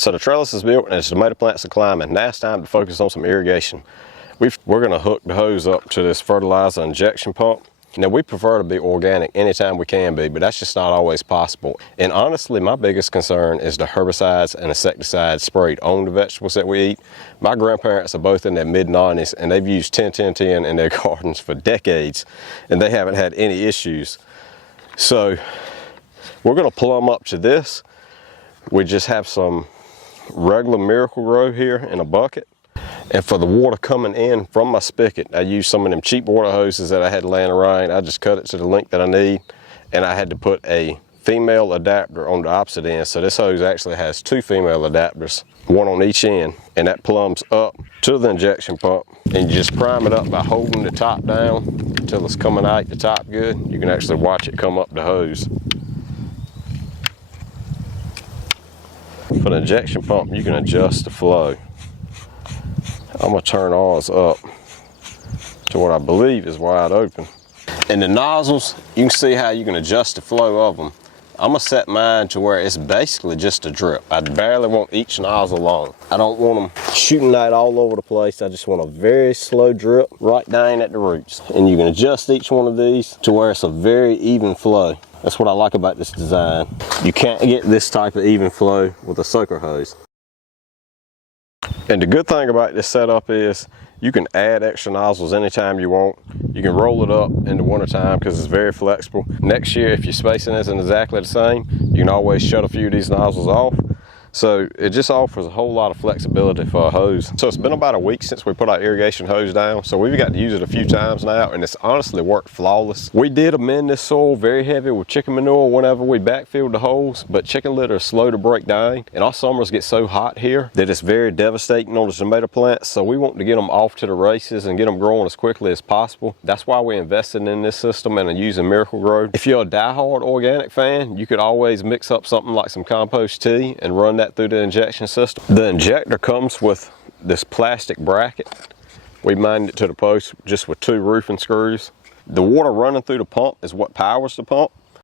So the trellis is built and the tomato plants are climbing. Now it's time to focus on some irrigation. We're gonna hook the hose up to this fertilizer injection pump. Now we prefer to be organic anytime we can be, but that's just not always possible. And honestly, my biggest concern is the herbicides and insecticides sprayed on the vegetables that we eat. My grandparents are both in their mid-90s and they've used 10-10-10 in their gardens for decades and they haven't had any issues. So we're gonna plumb up to this. We just have some regular Miracle-Gro here in a bucket. And for the water coming in from my spigot, I used some of them cheap water hoses that I had laying around. I just cut it to the length that I need, and I had to put a female adapter on the opposite end. So this hose actually has 2 female adapters, one on each end, and that plumbs up to the injection pump. And you just prime it up by holding the top down until it's coming out the top good. You can actually watch it come up the hose. For the injection pump, you can adjust the flow. I'm gonna turn ours up to what I believe is wide open. And the nozzles, you can see how you can adjust the flow of them. I'm gonna set mine to where it's basically just a drip. I barely want each nozzle long. I don't want them shooting out all over the place. I just want a very slow drip right down at the roots. And you can adjust each one of these to where it's a very even flow. That's what I like about this design. You can't get this type of even flow with a soaker hose. And the good thing about this setup is you can add extra nozzles anytime you want. You can roll it up in the wintertime because it's very flexible. Next year, if your spacing isn't exactly the same, you can always shut a few of these nozzles off. So it just offers a whole lot of flexibility for a hose. So it's been about a week since we put our irrigation hose down. So we've got to use it a few times now and it's honestly worked flawless. We did amend this soil very heavy with chicken manure whenever we backfilled the holes, but chicken litter is slow to break down. And our summers get so hot here that it's very devastating on the tomato plants. So we want to get them off to the races and get them growing as quickly as possible. That's why we invested in this system and using Miracle-Gro. If you're a diehard organic fan, you could always mix up something like some compost tea and run that through the injection system. The injector comes with this plastic bracket. We mounted it to the post just with 2 roofing screws. The water running through the pump is what powers the pump.